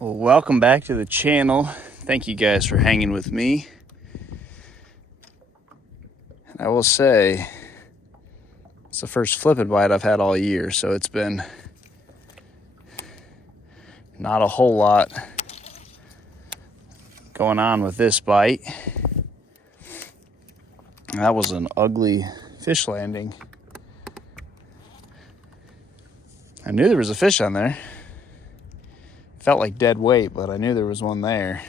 Well, welcome back to the channel. Thank you guys for hanging with me. And I will say, it's the first flipping bite I've had all year, so it's been not a whole lot going on with this bite. And that was an ugly fish landing. I knew there was a fish on there. Felt like dead weight, but I knew there was one there.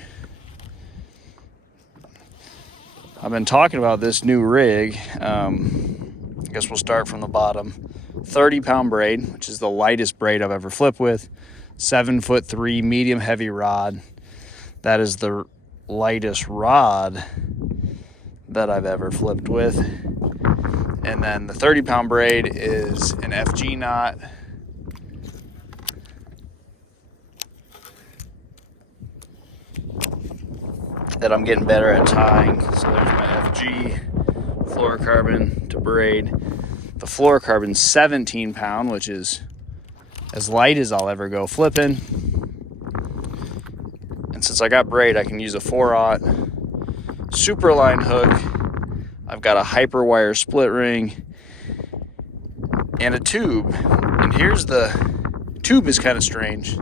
I've been talking about this new rig. I guess we'll start from the bottom. 30-pound braid, which is the lightest braid I've ever flipped with. 7'3" medium heavy rod. That is the lightest rod that I've ever flipped with. And then the 30-pound braid is an FG knot. That I'm getting better at tying. So there's my FG fluorocarbon to braid. The fluorocarbon's 17-pound, which is as light as I'll ever go flipping. And since I got braid, I can use a 4/0 super line hook. I've got a hyperwire split ring and a tube. And here's the tube is kind of strange.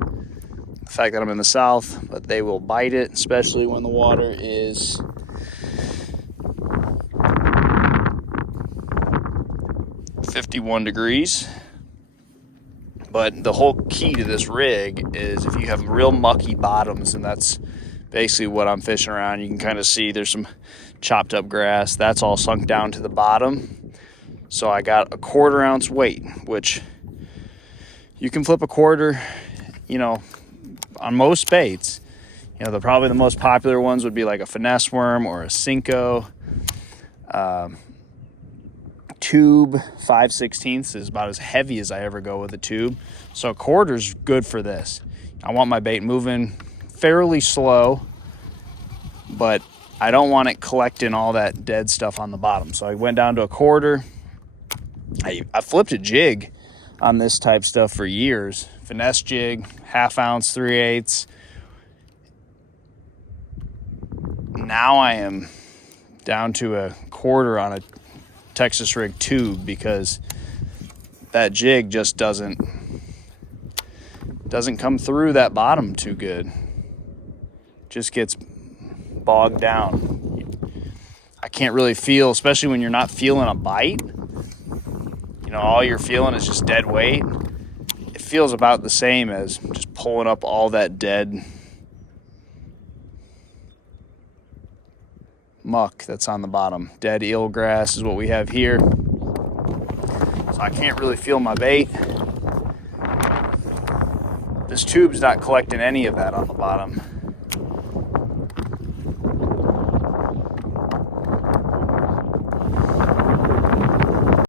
The fact that I'm in the south, but they will bite it, especially when the water is .51 degrees. But the whole key to this rig is if you have real mucky bottoms, and that's basically what I'm fishing around. You can kind of see there's some chopped up grass. That's all sunk down to the bottom. So I got a 1/4 ounce weight, which you can flip a quarter, on most baits. Probably the most popular ones would be like a finesse worm or a Cinco. Tube 5/16 is about as heavy as I ever go with a tube. So a 1/4's good for this. I want my bait moving fairly slow, but I don't want it collecting all that dead stuff on the bottom. So I went down to a 1/4. I flipped a jig on this type stuff for years. Finesse jig, 1/2 ounce, 3/8. Now I am down to a 1/4 on a Texas rig tube because that jig just doesn't come through that bottom too good. Just gets bogged down. I can't really feel, especially when you're not feeling a bite. All you're feeling is just dead weight. It feels about the same as just pulling up all that dead muck that's on the bottom. Dead eelgrass is what we have here. So I can't really feel my bait. This tube's not collecting any of that on the bottom.